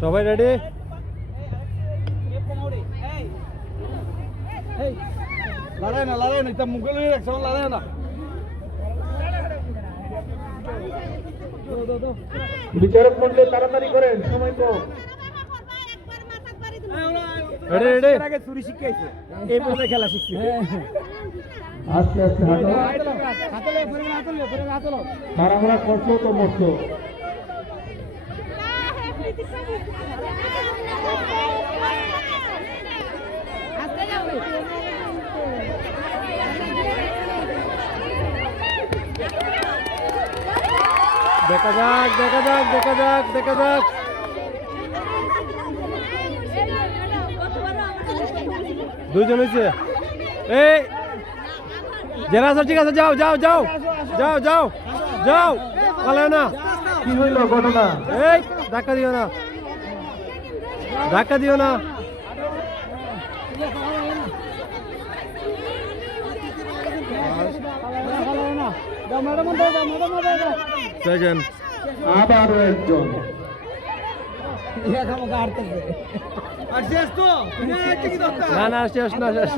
সবাই রেডি? লড়াই না এটা মুখে লইয়ে রাখছ লড়াই না। বিচারক মন্ডলী তাড়াতাড়ি করেন, সময় কম। রেডি রেডি আগে চুরি শিখাইছে, এই পর্যন্ত খেলা শিখছে। আস্তে আস্তে হাঁটো, মারামারা করছো তো মরছো। দেখা যাক দেখা যাক দেখা যাক দেখা যাক। দুইজন হয়েছে। এই যারা আছে ঠিক আছে, যাও যাও যাও যাও যাও যাও, পালাও না। কি হইল ঘটনা? এই ধাক্কা দিও না, ধাক্কা দিও না। সেকেন্ড আবারও একজন। না না শেষ না শেষ।